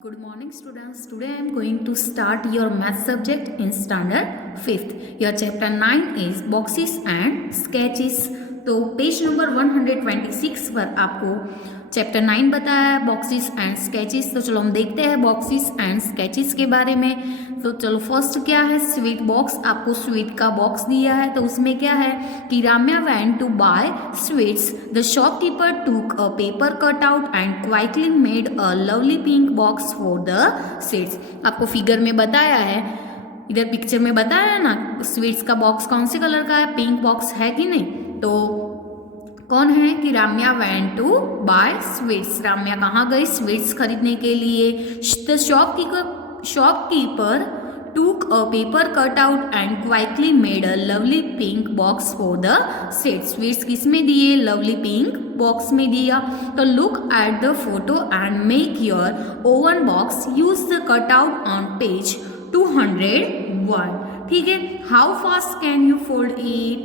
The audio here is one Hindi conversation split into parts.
Good morning students. Today I am going to start your math subject in standard 5th. Your chapter 9 is boxes and sketches. तो पेज नंबर 126 पर आपको चैप्टर 9 बताया है बॉक्सेस एंड स्केचेस। तो चलो हम देखते हैं बॉक्सेस एंड स्केचेस के बारे में। तो चलो फर्स्ट क्या है, स्वीट बॉक्स। आपको स्वीट का बॉक्स दिया है तो उसमें क्या है कि Ramya went to buy sweets. The shopkeeper took a paper cut out and quietly made a lovely pink box for the sweets. आपको फिगर में बताया है, इधर पिक्चर में बताया है ना, स्वीट्स का बॉक्स कौन से कलर का है, पिंक बॉक्स है कि नहीं। तो कौन है कि Ramya went to buy sweets. Ramya कहाँ गई स्वीट्स खरीदने के लिए। The shopkeeper took a paper cutout and quickly made a lovely pink box for the sweets. Sweets किस में दिए, lovely pink box में दिया। तो look at the photo and make your oven box. Use the cutout on page 201. ठीक है, how fast can you fold it?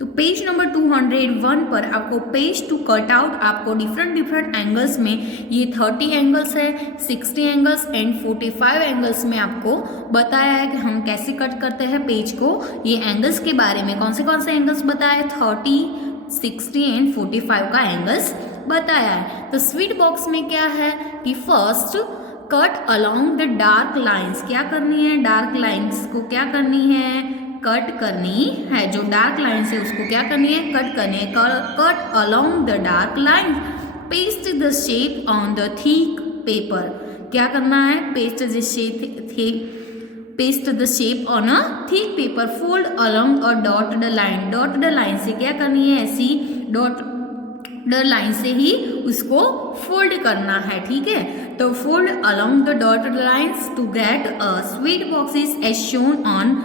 तो पेज नंबर 201 पर आपको पेज टू कट आउट, आपको डिफरेंट एंगल्स में, ये 30 एंगल्स है, 60 एंगल्स एंड 45 एंगल्स में आपको बताया है कि हम कैसे कट करते हैं पेज को। ये एंगल्स के बारे में कौन से एंगल्स बताया है, 30, 60 एंड 45 का एंगल्स बताया है। तो स्वीट बॉक्स में क्या है कि first cut along the dark lines. क्या करनी है, डार्क लाइन्स को क्या करनी है, कट करनी है। जो डार्क लाइन्स है उसको क्या करनी है, कट करनी है। Cut along the dark line. Paste the shape on the thick paper. क्या करना है, paste the shape on a thick paper. Fold along a dotted line. Dotted line से क्या करनी है, ऐसी डॉटेड लाइन से ही उसको फोल्ड करना है। ठीक है, तो fold along the dotted lines to get a sweet boxes as shown on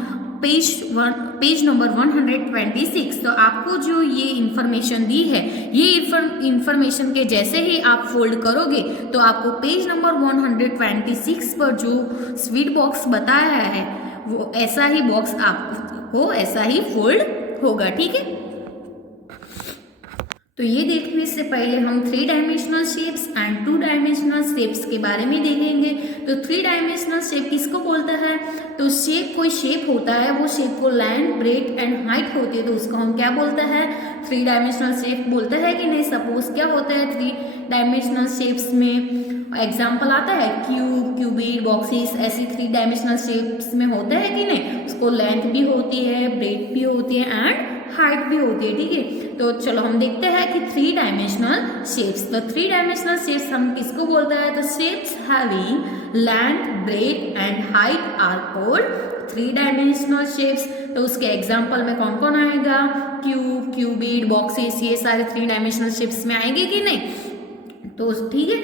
page number 126। तो आपको जो ये इंफॉर्मेशन दी है, ये इंफॉर्मेशन के जैसे ही आप फोल्ड करोगे तो आपको पेज नंबर 126 पर जो स्वीट बॉक्स बताया है वो ऐसा ही बॉक्स आपको ऐसा ही फोल्ड होगा। ठीक है, तो ये देखने से पहले हम 3 dimensional shapes and 2 dimensional shapes के बारे में देखेंगे। तो 3 डायमेंशनल शेप किसको बोलता है, तो शेप, कोई शेप होता है, वो शेप को लेंथ, ब्रेथ एंड हाइट होती है तो उसको हम क्या बोलते हैं, 3 डायमेंशनल शेप बोलते हैं कि नहीं। सपोज क्या होता है 3 डायमेंशनल शेप्स में एग्जाम्पल आता है क्यूब, क्यूबिड, बॉक्सेस, ऐसी 3 डायमेंशनल शेप्स में होते हैं कि नहीं। उसको लेंथ भी होती है, ब्रेथ भी होती है एंड हाइट भी होती है। ठीक है, तो चलो हम देखते हैं कि 3 डायमेंशनल शेप्स। तो 3 डायमेंशनल शेप्स हम किसको बोलते हैं, तो shapes having length, breadth and height are called 3 dimensional shapes. तो उसके एग्जांपल में कौन कौन आएगा, क्यूब, क्यूबिड, बॉक्सेस, ये सारे 3 डायमेंशनल शेप्स में आएंगे कि नहीं। तो ठीक है,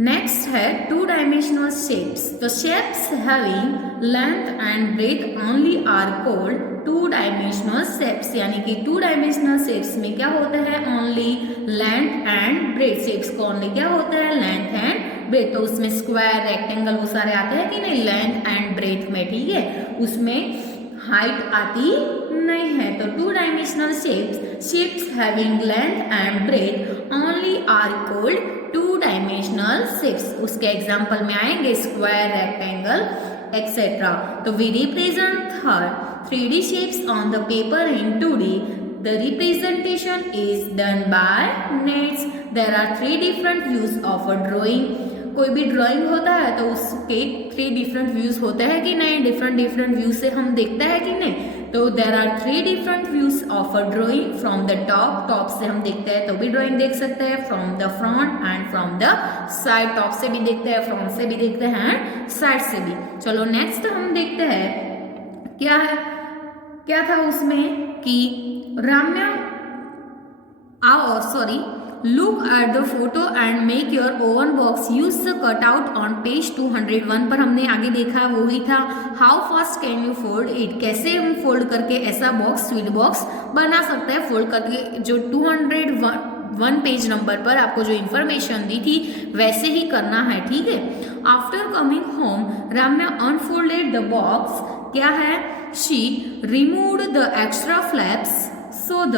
नेक्स्ट है 2 डायमेंशनल शेप्स। तो shapes having length and breadth only are called 2 dimensional shapes. यानी कि 2 डायमेंशनल शेप्स में क्या होता है, only length and breadth. Shapes को ओनली क्या होता है, लेंथ एंड ब्रेथ। तो उसमें स्क्वायर, रेक्टेंगल वो सारे आते हैं कि नहीं, लेंथ एंड ब्रेथ में। ठीक है, उसमें हाइट आती नहीं है। तो 2 dimensional shapes having length and breadth only are called 2 dimensional shapes. उसके एग्जाम्पल में आएंगे स्क्वायर, रेक्टेंगल एक्सेट्रा। तो वी रिप्रेजेंट हर 3D shapes on the paper in 2D. The representation is done by nets. There are 3 different views of a drawing. कोई भी ड्राइंग होता है तो उसके 3 डिफरेंट व्यूज होते हैं कि नहीं, डिफरेंट व्यू से हम देखते हैं कि नहीं। तो there are 3 different views of a drawing. From the top से हम देखते हैं तो भी ड्राइंग देख सकते हैं, from the front end from the side. Top से भी देखते हैं, फ्रंट से भी देखते हैं, साइड से भी। चलो नेक्स्ट हम देखते हैं क्या था उसमें कि Ramya look at the photo and make your oven box. Use the cut out on page 201 पर हमने आगे देखा वही था। How fast can you fold it, कैसे हम फोल्ड करके ऐसा बॉक्स, स्वीट बॉक्स बना सकते हैं फोल्ड करके। जो 201 पेज नंबर पर आपको जो इन्फॉर्मेशन दी थी वैसे ही करना है। ठीक है, after coming home Ramya unfolded the box. क्या है, she removed the extra flaps so the,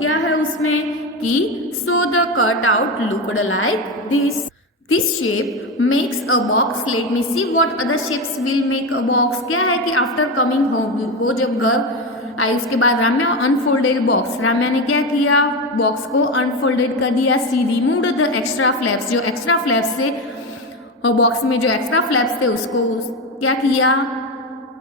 क्या है उसमें कि so the cut out looked like this. This shape makes a box. Let me see what other shapes will make a box. क्या है कि आफ्टर कमिंग होम, वो जब घर आई उसके बाद राम्या अनफोल्डेड बॉक्स. राम्या ने क्या किया, बॉक्स को अनफोल्डेड कर दिया. सी रिमूव्ड द एक्स्ट्रा फ्लैप्स. जो एक्स्ट्रा फ्लैप्स से बॉक्स में जो एक्स्ट्रा फ्लैप्स थे उसको क्या किया,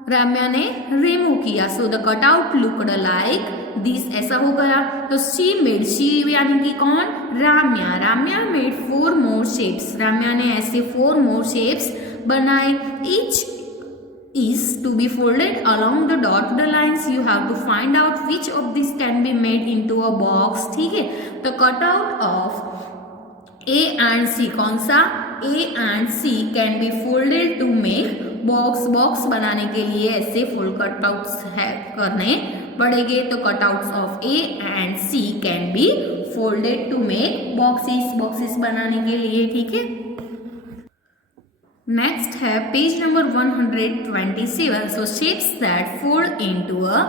राम्या ने रिमूव किया. So the cutout looked like this. ऐसा हो गया. तो शी मेड, शी यानी कि कौन, राम्या. राम्या मेड 4 मोर शेप्स. राम्या ने ऐसे 4 मोर शेप्स बनाए. Each is to be folded along the dotted lines. You have to find out which of these can be made into a box. ठीक है. तो cutout of A and C, कौन सा, A and C can be folded to make box. Box बनाने के लिए ऐसे फुल कटआउट्स है करने पड़ेंगे. तो cutouts of A and C can be folded to make boxes. Boxes बनाने के लिए. ठीक है. नेक्स्ट है page number 127. So shapes that fold into a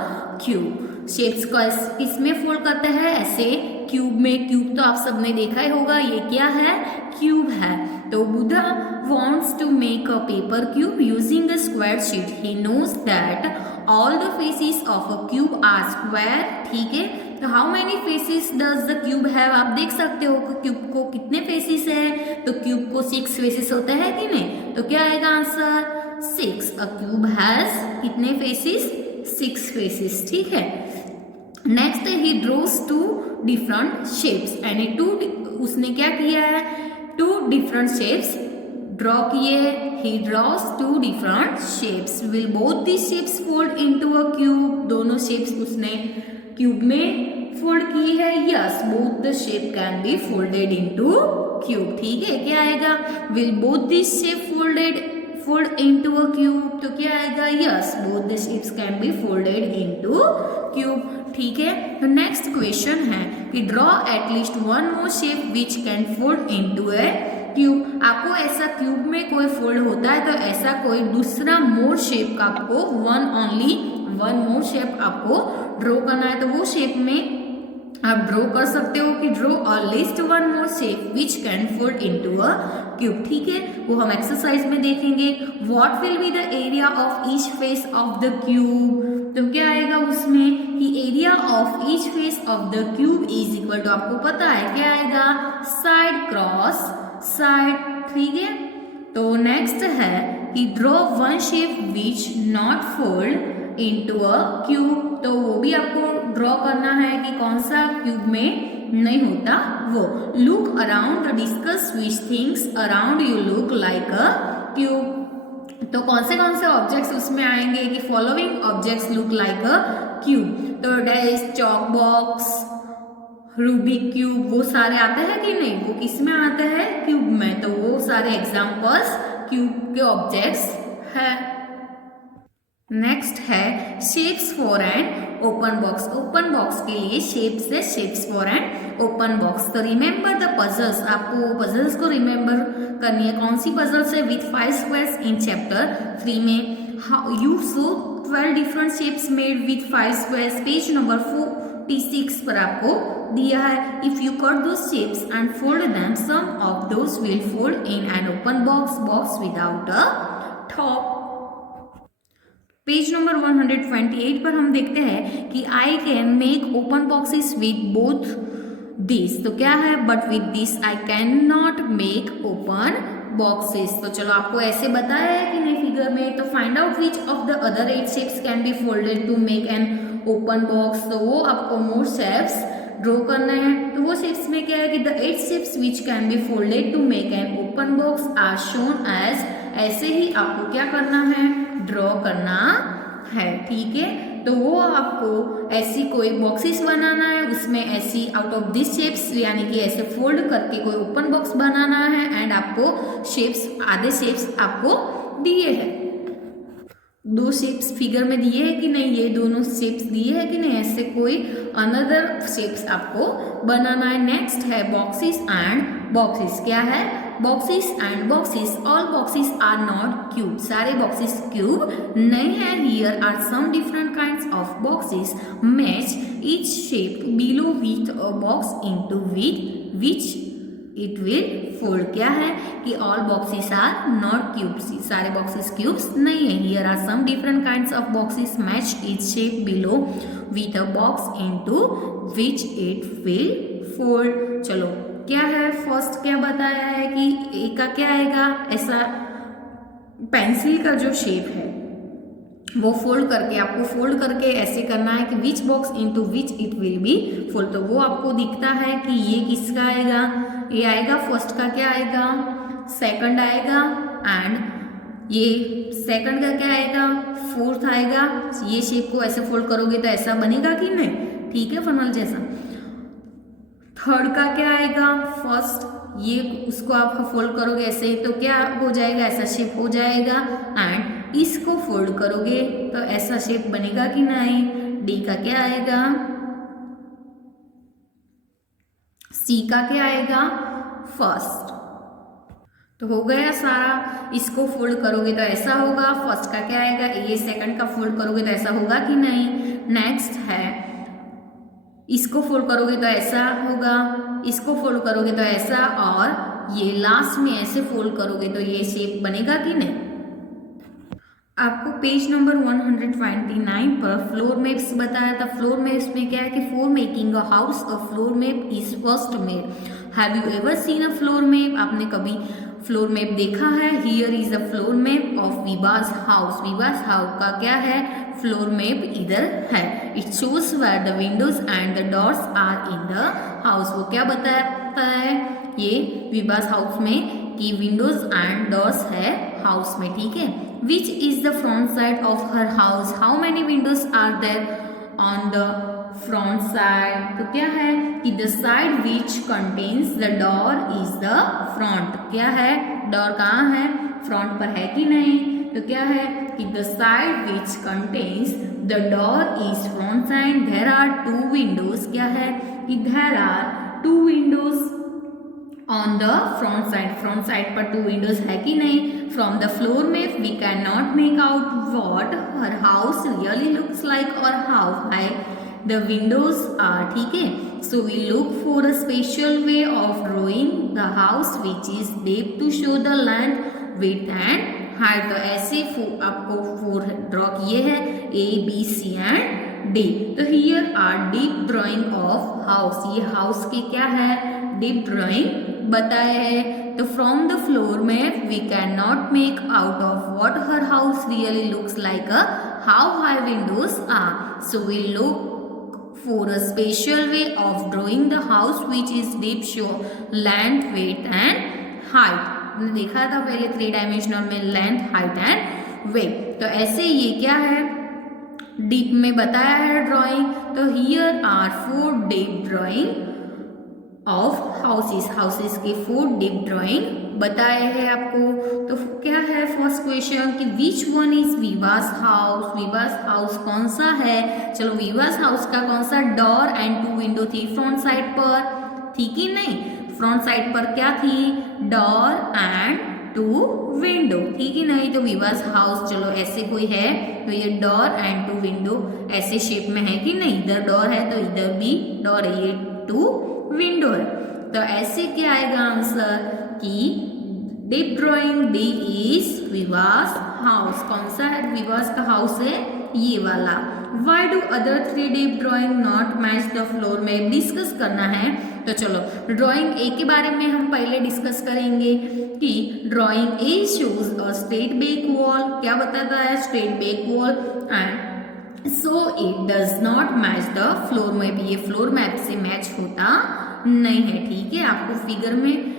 cube. Shapes को किसमें फोल्ड करते हैं, ऐसे क्यूब में. क्यूब तो आप सबने देखा ही होगा, ये क्या है, क्यूब है. तो Buddha wants to make a paper cube using a square sheet. He knows that all the faces of a cube are square. ठीक है. तो how many faces does the cube have. आप देख सकते हो कि क्यूब को कितने फेसेस है. तो क्यूब को 6 फेसेस होते हैं कि नहीं. तो क्या आएगा आंसर, 6. अ क्यूब हैज कितने फेसेस, 6 फेसेस. ठीक है. नेक्स्ट ही ड्रोज 2 डिफरेंट शेप्स. यानी 2, उसने क्या किया है, 2 डिफरेंट शेप्स ड्रॉ किए. ही drawers 2 different shapes. Will both the shapes fold into a cube. दोनों शेप्स उसने क्यूब में फोल्ड की है. Yes, both the shape can be folded into cube. ठीक है. क्या आएगा, will both this shape fold into a cube. तो क्या आएगा, yes, both the shapes can be folded into cube. ठीक है. तो नेक्स्ट क्वेश्चन है कि draw at least 1 more shape which can fold into A cube. आपको ऐसा क्यूब में कोई फोल्ड होता है तो ऐसा कोई दूसरा मोर शेप का आपको वन मोर शेप आपको ड्रॉ करना है. तो वो शेप में आप ड्रॉ कर सकते हो कि draw at least 1 more shape which can fold into a cube. ठीक है. वो हम एक्सरसाइज में देखेंगे. What will be the area of each face of the cube. तो क्या आएगा उसमें कि area of each face of the cube is equal to, आपको पता है क्या आएगा, साइड क्रॉस साइड. ठीक है. तो नेक्स्ट है कि draw 1 shape which not fold into a cube. तो वो भी आपको ड्रॉ करना है कि कौन सा क्यूब में नहीं होता वो. Look around the desks which things around you look like a cube. तो कौन से ऑब्जेक्ट्स उसमें आएंगे कि following objects look like a cube. तो desk, chalk box, Rubik cube, वो सारे आते हैं कि नहीं, वो किस में आते हैं, क्यूब में. तो वो सारे एग्जाम्पल्स क्यूब के ऑब्जेक्ट्स है. नेक्स्ट है shapes for an open box. Open box के लिए शेप्स है, shapes for an open box. तो रिमेंबर द पजल्स. आपको पजल्स को रिमेंबर करनी है. कौन सी पजल्स है, विथ 5 स्क्वायर्स इन चैप्टर 3 में. How you so 12 different shapes made with 5 squares. Page number 46 पर आपको दिया है. इफ यू कट दो shapes and fold them, some of those will fold in an open box without a top. Page number 128 पर हम देखते हैं कि I can make open boxes with both this. तो क्या है, but with this I can not make open boxes. तो चलो आपको ऐसे बताया है कि नहीं फिगर में. तो find out which of the other 8 shapes can be folded to make an open box. तो वो आपको मोर शेप्स ड्रॉ करना है. तो वो शेप्स में क्या है कि the 8 shapes which can be folded to make an open box are shown as. ऐसे ही आपको क्या करना है, ड्रॉ करना है. ठीक है. तो वो आपको ऐसी कोई बॉक्सेस बनाना है, उसमें ऐसी आउट ऑफ दिस शेप्स यानी कि ऐसे फोल्ड करके कोई ओपन बॉक्स बनाना है. एंड आपको शेप्स, आधे शेप्स आपको दिए हैं. 2 शेप्स फिगर में दिए है कि नहीं, ये दोनों शेप्स दिए है कि नहीं, ऐसे कोई अनदर शेप्स आपको बनाना है. नेक्स्ट है बॉक्सेस एंड बॉक्सेस. क्या है, boxes and boxes. All boxes are not cube. सारे बॉक्सेस क्यूब नहीं है. Here are some different kinds of boxes. Match each shape below with a box into which it will fold. क्या है कि all boxes are not cubes, सारे बॉक्सेस क्यूब्स नहीं है। Here are some different kinds of boxes, match each shape below with a box into which it will fold. चलो क्या है, फर्स्ट क्या बताया है कि ए का क्या आएगा, ऐसा पेंसिल का जो शेप है वो फोल्ड करके, आपको फोल्ड करके ऐसे करना है कि which box into which it will be fold. तो वो आपको दिखता है कि ये किसका आएगा, ये आएगा फर्स्ट का, क्या आएगा सेकंड आएगा, एंड ये सेकंड का क्या आएगा फोर्थ आएगा। ये शेप को ऐसे फोल्ड करोगे तो ऐसा बनेगा कि नहीं, ठीक है, फनल जैसा। थर्ड का क्या आएगा फर्स्ट, ये उसको आप फोल्ड करोगे ऐसे तो क्या हो जाएगा, ऐसा शेप हो जाएगा, एंड इसको फोल्ड करोगे तो ऐसा शेप बनेगा कि नहीं। डी का क्या आएगा, सी का क्या आएगा फर्स्ट। तो हो गया सारा, इसको फोल्ड करोगे तो ऐसा होगा, फर्स्ट का क्या आएगा, ये सेकंड का फोल्ड करोगे तो ऐसा होगा कि नहीं। नेक्स्ट है, इसको फोल्ड करोगे तो ऐसा होगा, इसको फोल्ड करोगे तो ऐसा, और ये लास्ट में ऐसे फोल्ड करोगे तो ये शेप बनेगा कि नहीं। आपको पेज नंबर 129 पर फ्लोर मैप्स बताया था। फ्लोर मैप्स में क्या है कि for making a house a floor map is first made. Have you ever seen a floor map, आपने कभी फ्लोर मैप देखा है। Here is a floor map of Vivas house. Vivas house का क्या है, फ्लोर मैप इधर है। It shows where the windows and the doors are in the house. वो क्या बताता है ये विवास हाउस में कि विंडोज एंड डोर्स है हाउस में, ठीक है। Which is the front side of her house, how many windows are there on the front side. तो क्या है कि the side which contains the door is the front. क्या है, डोर कहाँ है, फ्रंट पर है कि नहीं। तो क्या है कि the side which contains the door is front side. There are two windows, क्या है कि there are two windows on the front side. Front side पर टू विंडोज है कि नहीं। From the floor map we can not make out what her house really looks like और how high the windows are, ठीक है। So we look for a special way of drawing the house which is deep to show the length width and height. तो ऐसे आपको फोर ड्रॉ किए हैं, A B C and D. तो here are deep drawing of house, ये हाउस की क्या है डीप ड्रॉइंग बताया है। तो from the floor map we can not make out of what her house really looks like a how high windows are. So we look for a special way of drawing the house which is deep show length width and height. हमने देखा था पहले 3 डायमेंशनल में लेंथ हाइट एंड वेट। तो ऐसे ये क्या है डीप में बताया है ड्राइंग। तो here are 4 deep drawing of houses, houses के 4 डीप ड्राइंग बताए हैं आपको। तो क्या है फर्स्ट क्वेश्चन कि which one is विवास house. Vivas house कौन सा है, चलो विवास हाउस का कौन सा डोर एंड 2 विंडो थी फ्रंट साइड पर, थी कि नहीं। फ्रंट साइड पर क्या थी, डोर एंड 2 विंडो, थी कि नहीं। तो विवास हाउस चलो ऐसे कोई है तो ये डोर एंड 2 विंडो ऐसे शेप में है कि नहीं। इधर डोर है तो इधर भी डोर है, ये 2 विंडो है। तो ऐसे क्या आएगा आंसर कि deep drawing D is विवास house. कौन सा है विवास का हाउस है, ये वाला। Why do other 3 deep drawing not match the floor map, discuss करना है। तो चलो ड्राइंग ए के बारे में हम पहले डिस्कस करेंगे कि drawing A shows a straight back wall. क्या बताता है, straight back wall and so it does not match the floor map. ये फ्लोर मैप से मैच होता नहीं है, ठीक है। आपको फिगर में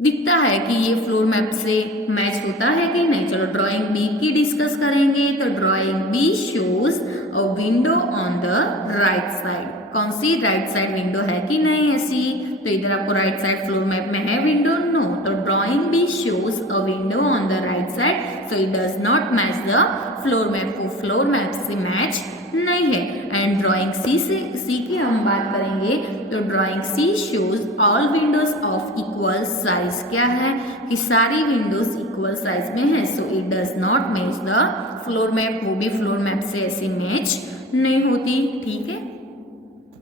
दिखता है कि ये फ्लोर मैप से मैच होता है कि नहीं। चलो ड्राइंग बी की डिस्कस करेंगे। तो drawing B shows a window on the right side. कौन सी, राइट साइड विंडो है कि नहीं ऐसी। तो इधर आपको राइट साइड फ्लोर मैप में है विंडो, नो। तो drawing B shows a window on the right side, so it does not match the floor map. वो फ्लोर मैप से मैच नहीं है। एंड ड्राइंग सी की हम बात करेंगे। तो drawing C shows all windows of equal size. क्या है कि सारी विंडोज इक्वल साइज में है, so it does not match the floor map. वो भी फ्लोर मैप से ऐसी मैच नहीं होती, ठीक है।